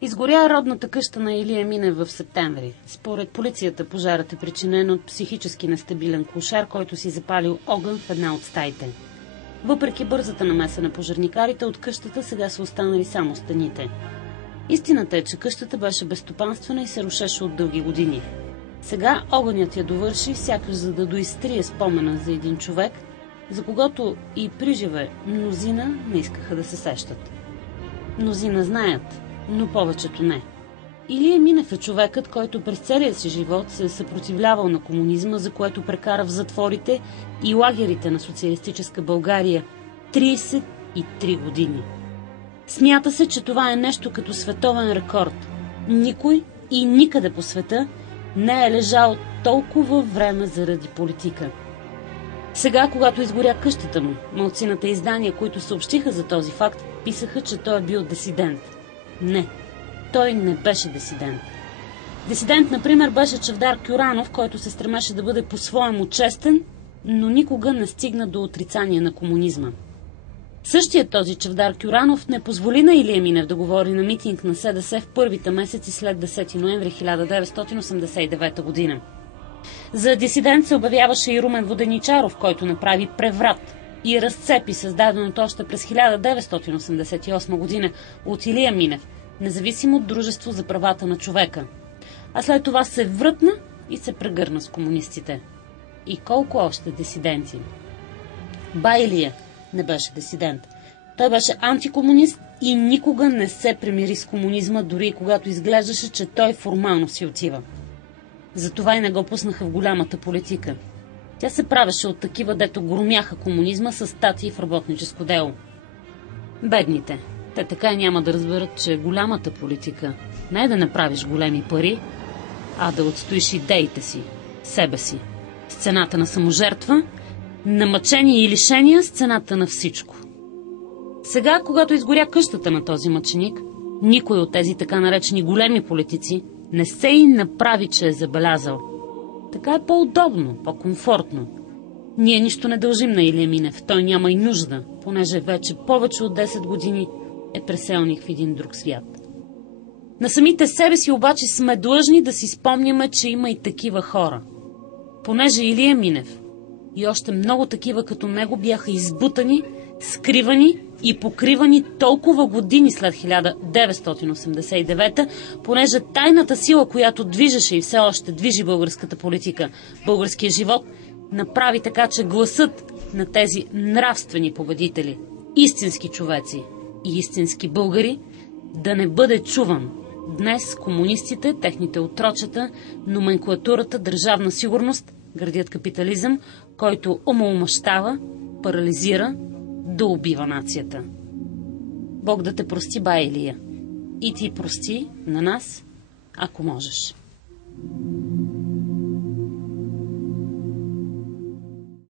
Изгоря родната къща на Илия Минев в септември. Според полицията пожарът е причинен от психически нестабилен клошар, който си запалил огън в една от стаите. Въпреки бързата намеса на пожарникарите, от къщата сега са останали само стените. Истината е, че къщата беше безстопанствена и се рушеше от дълги години. Сега огънят я довърши, сякаш за да доизтрие спомена за един човек, за когото и приживе мнозина не искаха да се сещат. Мнозина знаят, но повечето не. Илия Минев е човекът, който през целия си живот се е съпротивлявал на комунизма, за което прекара в затворите и лагерите на социалистическа България 33 години. Смята се, че това е нещо като световен рекорд. Никой и никъде по света не е лежал толкова време заради политика. Сега, когато изгоря къщата му, малцината издания, които съобщиха за този факт, писаха, че той е бил дисидент. Не, той не беше дисидент. Дисидент, например, беше Чавдар Кюранов, който се стремеше да бъде по-своему честен, но никога не стигна до отрицание на комунизма. Същият този Чавдар Кюранов не позволи на Илия Минев да говори на митинг на СДС в първите месеци след 10 ноември 1989 година. За дисидент се обявяваше и Румен Воденичаров, който направи преврат и разцепи създаденото още през 1988 година от Илия Минев, независимо от Дружество за правата на човека. А след това се врътна и се прегърна с комунистите. И колко още дисиденти. Илия не беше дисидент. Той беше антикомунист и никога не се примири с комунизма, дори и когато изглеждаше, че той формално си отива. Затова и не го пуснаха в голямата политика. Тя се правеше от такива, дето громяха комунизма с статии в работническо дело. Бедните. Те така и няма да разберат, че голямата политика не е да направиш големи пари, а да отстоиш идеите си, себе си, с цената на саможертва, на мъчение и лишения, с цената на всичко. Сега, когато изгоря къщата на този мъченик, никой от тези така наречени големи политици не се и направи, че е забелязал. Така е по-удобно, по-комфортно. Ние нищо не дължим на Илия Минев, той няма и нужда, понеже вече повече от 10 години е преселник в един друг свят. На самите себе си обаче сме длъжни да си спомняме, че има и такива хора. Понеже Илия Минев и още много такива като него бяха избутани, скривани и покривани толкова години след 1989, понеже тайната сила, която движеше и все още движи българската политика, българския живот, направи така, че гласът на тези нравствени победители, истински човеци и истински българи, да не бъде чуван. Днес комунистите, техните отрочета, номенклатурата, държавна сигурност градят капитализъм, който омаломащава, парализира, да убива нацията. Бог да те прости, бай Илия. И ти прости на нас, ако можеш.